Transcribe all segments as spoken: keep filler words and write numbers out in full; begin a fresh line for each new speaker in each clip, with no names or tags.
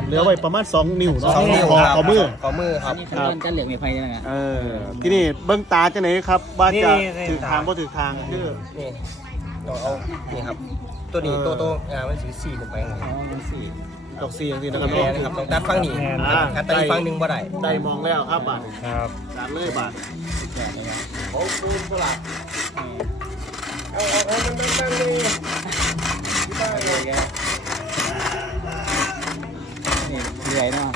เหลือไว้ประมาณสองนิ้วเนาะ
สองนิ้ว
ขอ
ครับ
ขอมือ
ขอมือครับ
นี่คือเรื่องการเหลืองไม่ไฟยังไง
เออที่นี่เบื้องตาจะไหนครับว่าจะ
นี่
ถือทางก็ถือทางคือ
นี่เอาเอานี่ครับ ตัวนี้ตัวโตงานมันสีสี่ขึ้นไปเลย
อ๋อสี่
ดอกเสียงสินะครับ
แม่นะครับต้องตัดฟังนี่
อ่า
ตัดตัดอีกฟังหนึ่งบ่ได้
ได้มองแล้วครับบาท
ครับ
จานเลยบาท
แปดเลยครับ
เขาปูนสลับ
เอาเอาเอามันตั้งๆเลย
นี่เลื่อยเนาะ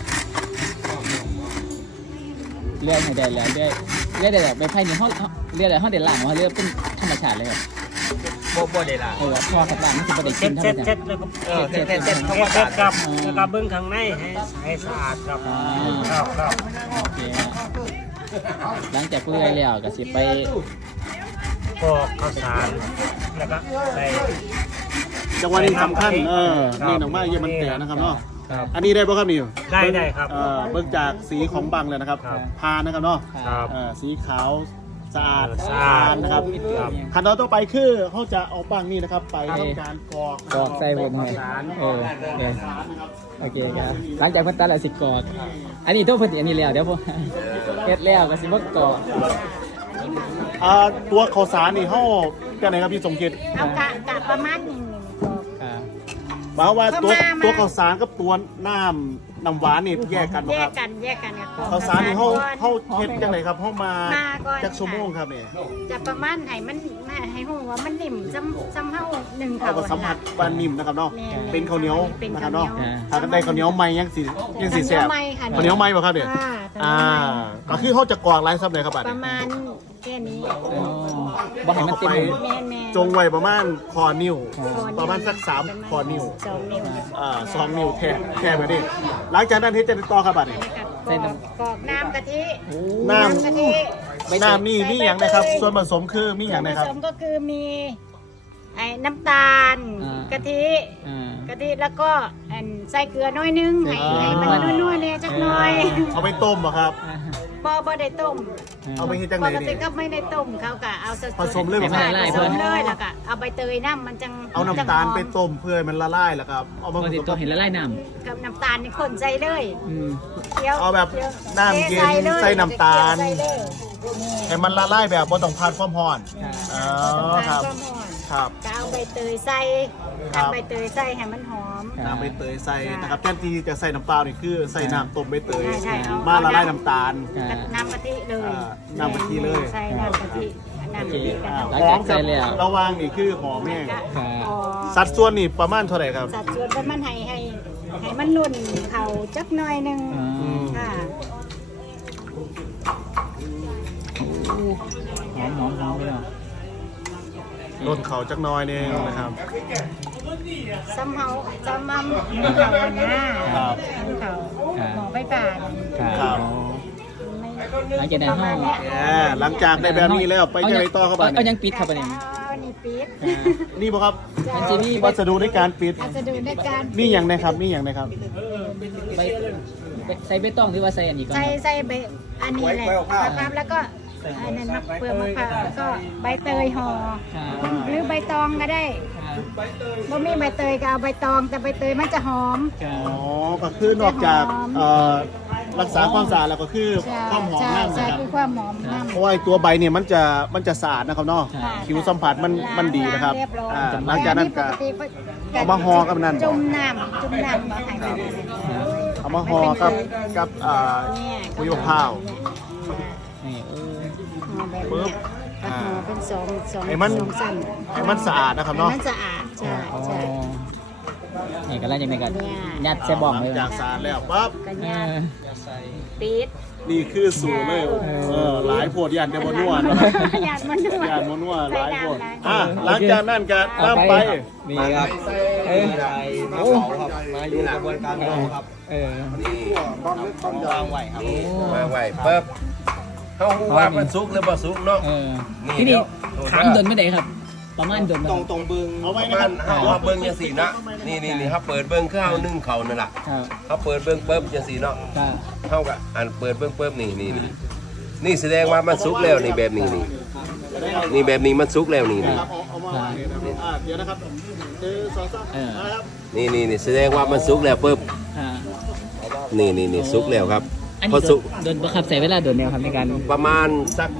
เลื่อยไม่ได้แล้วเลื่อยเลื่อยได้แบบไม่ไฟนี่เขาเลื่อยได้เขาเด็ดหลังว่าเลื่อยเป็นธรรมชาติเลยครับ
บ่บ่ได้ล่ะ
เออพอกับหลังมันจะไม่ได้
เช็
กิ
ด
นธร
เช็ด
รม
เช็
ชา
ด
ติ
แล้วก็
เออเสร็จเสร็จเสร็จ
เช็
ทำความ
ด
สะอาด
กับแล้วก็เบิ้งข้างในให้ให้สะอาดครับ
อ่า
ครับครับ
โอเคหลังจากเลื่อยแล้วก็สิไป
ปอกข้าวสารแล้วก็ใส่
จังหวะนี้สำคัญเออ
ครับ
นี่หนังไม้เยี่ยมมันเตะนะครับเนาะ
ครับ
อันนี้ได้ป่ะครับนิว
ได้ได้ครับ
เออเบื้องจากสีของบังเลยนะครับ
ครับ
พานนะครับเนาะ
ครับ
เออสีขาวสะอาด
เออสะอาด
นะครับ
ครับ
ขั้นตอนต่อไปคือเขาจะเอาบังนี่นะครับ ไปทำการกรอก
กรอกใส่บน
ข้า
ให้
วสาร
เออโอเค
สารนะครับ
โอเคครับหลังจากเพิ่นตัดแล้วสิกรอกอันนี้โทษเพิ่นอันนี้แล้วเดี๋ยวพวกเฮ็ดแล้วก็สิบ่กรอก
อ่าตัวข้าวสารนี่เขาจะไหนครับพี่สมคิด
เอากะกะประมาณหนึ่งหนึ่งกอก
อ่า
หมายความว่าตัว
เข้ามา
ตัวข้าวสารกับตัวน้ำน้ำหวานนี่แยกกันไหม
แย
ค
ก
รับ
กันแยกกันเนี่ยกอก
ข้าวสารนี่เขา
ก่อน
เขาเฮ็ดจังไหนครับเขามา
มาก่อน
จักชั่วโมงครับเนี่ย
จะประมาณให้มันให้หูว่ามันนิ่มซ้ำซ้ำเฮาหนึ่ง
เอา
เขา
ไปสัมผัสปานนิ่มนะครับเนาะ
แม่
เป็นข้าวเหนียว
เป็น
นะครับ
ข้าวเหนี
เนาะ
ยว
ถ้ากันได้ข้าวเหนียวไหมยังสียังสีแซ่บ
ข้าวเหนียวไหมค่ะ
ข้าวเหนียวไหมบ่ครับเนี่ย
ค่ะ
อ่าก็คือเขาจะกรอกไร้ซับเลยครับบัด
ป
นี้
ระมาณแค่นี้
อ๋อบ่ให้มันเต็ม
แม่นแม่
จงไว้ประมาณคอนิ้ว
คอว
ประมาณสักสามคอนิ้ว
สองนิ้ว
อ่าสองนิ้วแค่แค่แบบนี้หลังจากนั้นเฮ็ดจะต่อครับบัดนี้
กรอกกรอกน้ำกะทิ
น้ำ
กะทิ
น้ำนี่มีอย่างนะครับ ส่วนผสมคือมีอย่าง
ผ
นะครับ
สมก็คือมีไอ้น้ำตาล
อ่าก
ะทิ
อ่า
กะทิแล้วก็อันใส่เกลือน้อยนึงให้
อ่า
ให้มันนัวๆเนี่ยจักหน่อย
เอาไปต้มเหรอครับ
อ่า
บ่บ่ได้ต้ม
เอาไปเฮ็ดจัง
ป
ไหน
กติ
นี่
ก็ไม่ได้ต้มเขาก็เอาสดๆ
ผสมเลยเหรอ
ใช่
ละลาย
ผ
เพิ่
ส
น
มเลยแล้วก็เอาใบเตยน้ำมันจัง
เอาน้ำตาลไปต้มเพื่อให้มันละลายแล้วครับเอามา
ปกติตัวเห็นละลายน้
กับน้ำตาลนี่คนใส่เลย
ำอืม
เคี้ยว
เอาแบบ
คี้ยว
น้ำเย็น
ล
ใส่น้ำตาล
ใส่เลย
ให้มันละลายแบบบ่ต้องผ่านความร้อนอ๋อครับ
น้ำตาลก็หมด
ครับ
ก็เอาใบเตยใส่
ครับ
ทำใบเตยใส่ให้มันหอม
น้ำใบเตยใส่นะครับแทนที่จะใส่น้ำเปล่านี่คือใส่น้ำต้มใบเตย
ใช่ใช่เอา
มาละลายน้ำตาล
อ่า
น้ำกะทิเลย
อ่าน้ำกะทิเลย
ใส่น้ำกะทิน้ำกะทิกับ
หลั
น้ำ
งจากใส่แล้ว
ระหวางนี่คือหอมแห้ง
ก็
ครับ
พอ
สัดส่วนนี่ประมาณเท่าไหร่ครับ
สัดส่วนประมาณให้ให้ให้มันนุ่นเข่าจักหน่อยหนึง
อ่า
อืม
ค่ะ
หอมหอมหอมเลยอ่ะ
ลดเขาจักหน้อยนึงนะครับ
ซ้ำเฮาซ้ำมั่มเขาวันหน้า
ครับ
เขาหมอไฟป่า
ครับ
ไม่
หลังจากนั้น
ประมาณ
เฮา
เนี้ย
แหมหลังจากได้แบบนี้แล้วไปยังไงต่อครับบัด
เอา
นี้
ยังปิดครับบัดนี้
เอานี่ปิด
อ่า
นี่บ่ครับ
มันจะมี
วัสดุในการปิด
อาจจะดูในการ
มีอย่างนะครับมีอย่างนะครับ
ใบใบใส่ใบตองหรือว่าใส่อันนี้ก่อน
ใส่
ครับ
ใส่ใบอันนี้แหละครับแล้วก็อันนั้นมะเปลือกมะพร้าวแล้วก็ใบเตยห่อ
ครับ
หรือใบตองก็ได้
ครับ
บ่มีใบเตยก็เอาใบตองแต่ใบเตยมันจะหอม
ครับ
อ๋อ ก็คือนอกจากเอ่อรักษาความสะอาดแล้วก็คือ
ใช่
ความหอม
ใช่
น้ำ
ใช่
นะครับ
คือความหอมน้ำ
เพราะว่าไอ้ตัวใบเนี่ยมันจะมันจะสะอาดนะครับเนาะ
ค่ะ
ผิวสัมผัสมันมันดีนะครับ
ล้างเรียบร้อย
อ่าหลังจากนั้นก็
ปติ
เอามาห่อกับนั่น
จุ่มน้ำจุ่มน้ำมาให้มัน
เอามาห่อกับกับอ่า
เนี่ย
คุยมะพร้าว
นี่เออ
ห่อแบบ
ปึ๊
เนี้
บ
ยก็ห่อเป็นสองสอง
ให้มัน
สองสั้น
ให้มันสะอาดนะครับเนาะ
ให้มันสะอาดใช่
อ๋อ
ใช่
นี่ก็แล้วยังไงกัน
เนี่ย
ยัดใส่บ้อง
ห
เล
ลั
ย
งจากสะอาดแล้วปั๊บ
กัน
เอ
ยา
อ
ปิด
นี่คือสูตรเลยเออหลายโพดยันจะบนวด
ยานมันด้วย
ยันบนวดหลายโพด
ใส่น้ำ
อ่ะหลังจากนั้นก็น้ำไป
นี่ครับเออ
มาเผาครับมาอยู่กระบวนการเผาครับ
เออ
นี่วางไว้ครับ
โอ้
วางไว้ปึ๊บเฮาฮู้ว่ามันสุกหรือบ่สุกเนาะ
เออ
นี่
ที่
เดี๋
นี่
ยว
ถามดนไม่ได้ครับ ประมาณดน
ตรงตรงเบิ่ง
เอาไว้
ประ
นะ
มา
ครั
ณ
บ
เฮาเฮาเบิ่งจังซี่นะนี่นี่นี่เฮาเปิดเบิ่งคือเฮานึ่งข้าวนั่นล่ะ
ครับ
เฮาเปิดเบิ่งปึ๊บจังซี่เนาะ
ครับ
เฮาก็อันเปิดเบิ่งปึ๊บนี่นี่นี่นี่แสดงว่ามันสุกแล้วนี่แบบนี้นี่นี่แบบนี้มันสุกแล้วนี่นี่
ครับเอาเอามาอ่าเดี๋ยวนะครับหนึ่งสองสาม
เออ
นะครับ
นี่นี่นี่แสดงว่ามันสุกแล้วปึ๊บ
ครับ
นี่นี่นี่สุกแล้วครับ
อัน
พอ
นี้
สุก
โดนบังคับใส่เวลาโดนแนวครับในการ
ประมาณสัก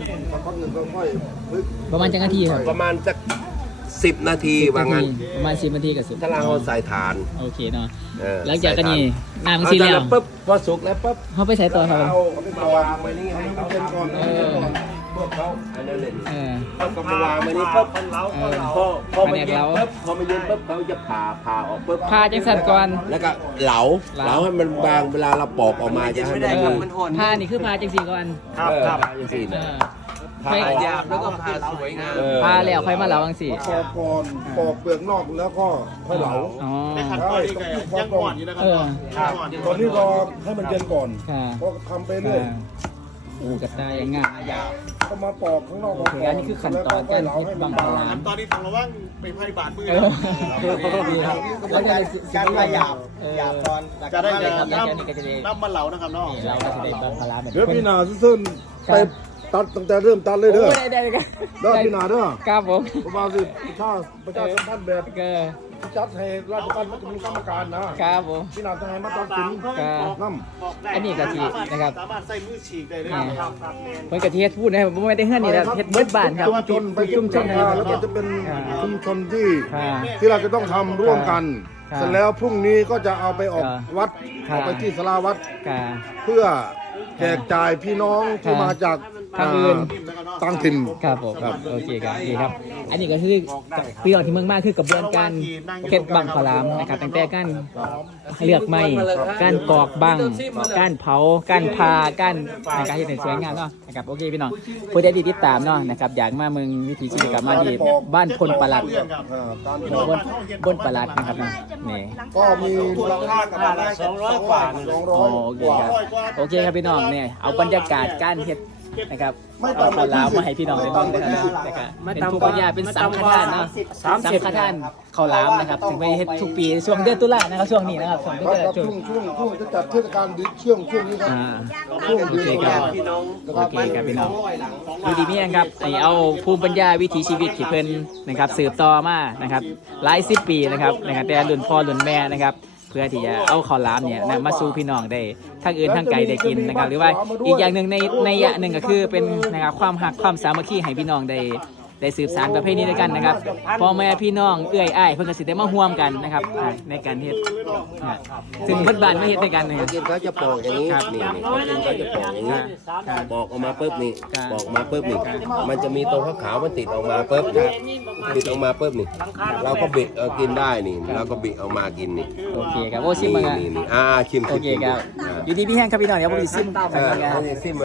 ประมาณจังนาทีครับ
ประมาณสักสิบนาทีว่างั้น
ประมาณสิบนาทีกับสุก
ถ้าเราใส่ถ่าน
โอเคเนาะ
เออ
หลังจากกันนี่น้ำ
เอา
ซี
จาก
แล้ว
นั้นปุ๊บพอสุกแล้วปุ๊บ
เขาไปใส่ตัวครับ
เอามาวางไว้นี่ให้เขาเป็นก่อน
เออ
พวกเขาอันนั้นเลย
เออ
เขาก็มาวางไว้นี่ปุ๊บ
เออ
พอพอมา
แผนก
เย็น
เรา
ปุ๊บพอมาเย็นปุ๊บเขาจะผ่าผ่าออกปุ๊บ
พาจังสันก่อน
แล้วก็เหลา
เหลา
เหลาให้มันบางเวลาเราปอกออกมาจะให้มัน
เอ
มี
อพานี่คือพาจังสีก่อน
ครับ
เออ
ครับ
อย่างนี้
เอ
นะ
อ
ผ่า
ค่อย
หยาบแล้วก็ผ่าสวยงาม
พาแล้วค่อยมาเหลาจังสี
ปอกก่อนปอกเปลือกนอกแล้วก็ค่อยเหลา
อ๋อ
ในขั้นตอนนี้ก็ยังก่อนอยู่นะครับ
เออ
ยังก่อนอยู่
ตอนนี้รอให้มันเย็นก่อน
ค่ะ
ก็ทำไปเรื่อย
โอ้กระต่ายยังงามยาว
ก็มาปอกข้างนอก
โอเคอันนี้คือขั้นตอนการเฮ็ดบังปลา
ขั้นตอนนี้ต้องระวังไปไพ่บาดมือ
เอ
นะ
อดีครับแล้วการการพยายามหยาบตอน
จะได้
จะ
จะ
ทำ
น้
อย่างนี้ก็จะได้
ำน้ำมันเหลานะครับเนาะ
เราก็จะได้บังปลาแบบ
เดี๋ยวพี่นาซื่นๆไปตัดตั้งแต่เริ่มตัดเลยเด้อ
ได้ได้ได้
เด้อพี่นาเด้อ
ครับผม
ประมาณสิประชาประชาสัมพันธ์แบบ
ก็
จัดให้ราชการมันจะมีกรรมการนะครับ
ผม
พี่นาจะให้มาตัดสิน
ครับ
น้
อันนี้กะทินะครับ
สามารถใส่มือฉีกได้เลยนะครับ
เพิ่นกะทิเฮ็ดพูดนะครับผมไม่ได้เฮือนนี่นะเฮ็ดเบิดบ้านครับ
ชุมชนไปชุมชนนะแล้วก็จะเป็นชุมชนที่
ค่ะ
ที่เราจะต้องทำร่วมกัน
ครับ
เสร็จแล้วพรุ่งนี้ก็จะเอาไปออก
ครับ
วัด
ครั
อบ อกไปที่สลาวัด
กะ
เพื่อแจกจ่ายพี่น้องที่
ครับ
มาจาก
ทางอื่น
ต่างถิ่น
ครับผมโอเคครับดีครับ อันนี้ก็คือพี่น้องที่เมืองมากคือกระบวนการเก็บบังขาวหลามนะครับตั้งแต่การเลือกไม้การกรอกบังการเผาการพาการในการเฮ็ดให้สวยงามเนาะนะครับโอเคพี่น้องผู้ใดที่ติดตามเนาะนะครับอยากมาเมืองวิถีชีวิตกลับมาที่บ้านพลปลัด
อ่าตาม
บนบนปลัดนะครับเนาะนี่
ก็มีมูลค่ากับรายได้สองร้อยกว่าสองร้
โอ
อย
เค
กว่า
ครับโอเคครับพี่น้องเนี่ยเอาบรรยากาศการเฮ็ดนะครับ
ไม่
เอา
ต่ำกว่า
ข้าวหลาม
ยี่สิบ
มาให้พี่น้องได้เบิ่งนะครับนะครับเป็นผู้ปัญญาเป็นสังฆทานเนาะสังฆทานข้าวหลามนะครับถึงไปเฮ็ดทุกปีช่วงเดือนตุลานะครับช่วงนี้นะครับช่วงเดื
ครับ
อน
ครับ
ช่ว
ช่
ง
วงช่วงช่วงจะจัดเทศกาลดิช่วงช่วงนี้ครับ
อ่า
ช่วง
โอ
เดือน
เค
ตุ
ครั
ลา
บ
นะ
โอ
ครับ
เคครับพี่น้องอยู่ดีมีแรงครับไอเอาภูมิปัญญาวิถีชีวิตที่เพิ่นนะครับสืบต่อมานะครับหลายสิบปีนะครับนะครับแต่รุ่นพ่อรุ่นแม่นะครับเพื่อที่จะเอาข้าวหลามเนี่ยนะมาสู่พี่น้องได้ทั้งอื่นทั้งไกลได้กินนะครับหรือว่าอีกอย่างหนึ่งในในยะหนึ่งก็คือเป็นนะครับความหักความสามัคคีให้พี่น้องได้ได้สืบสานประเพณีด้วยกันนะครับพ่อแม่พี่น้องเอื้อยอ้ายเพิ่นก็สิได้มาร่วมกันนะครับอ่าในการเฮ็ดนะซึ่งเบิดบ้านไม่เฮ็ดด้วยกันเนี่ย
เขากินเขาจะปอกอย่างนี้
ครับ
นี่นี่เขากินเขาจะปอกอย่างนี้
ครับ
ปอกออกมาปุ๊บนี่
ครับ
ปอกออกมาปุ๊บนี่มันจะมีตัวขาวๆมันติดออกมาปุ๊บนี่ติดออกมาปุ๊บนี่เราก็บิดเอากินได้นี่เราก็บิดเอามากินนี่
โอเคครับโอ้ชิม
นี่
มา
นี่นี่อ่าชิม
โอ
ชิม
เค
ชิม
ครับ
อ่า
อยู่ดีพี่แห้งครับพี่น้องเดี๋ยวผมจะซิม
เอ
ทำ
อ
งาน
อันนี้ซิม